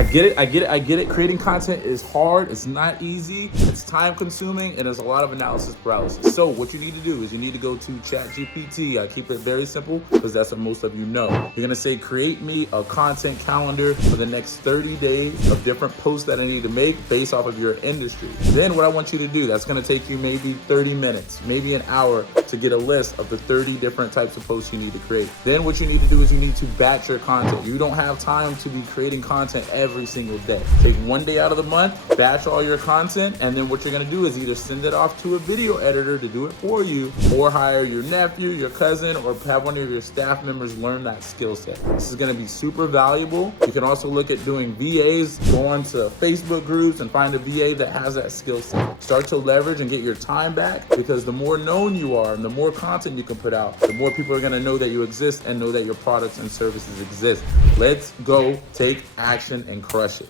I get it, I get it, I get it. Creating content is hard, it's not easy, it's time consuming, and there's a lot of analysis paralysis. So what you need to do is you need to go to ChatGPT. I keep it very simple because that's what most of you know. You're gonna say, create me a content calendar for the next 30 days of different posts that I need to make based off of your industry. Then what I want you to do, that's gonna take you maybe 30 minutes, maybe an hour to get a list of the 30 different types of posts you need to create. Then what you need to do is you need to batch your content. You don't have time to be creating content every single day. Take one day out of the month, batch all your content, and then what you're gonna do is either send it off to a video editor to do it for you, or hire your nephew, your cousin, or have one of your staff members learn that skill set. This is gonna be super valuable. You can also look at doing VAs, go on to Facebook groups and find a VA that has that skill set. Start to leverage and get your time back, because the more known you are and the more content you can put out, the more people are gonna know that you exist and know that your products and services exist. Let's go take action and crush it.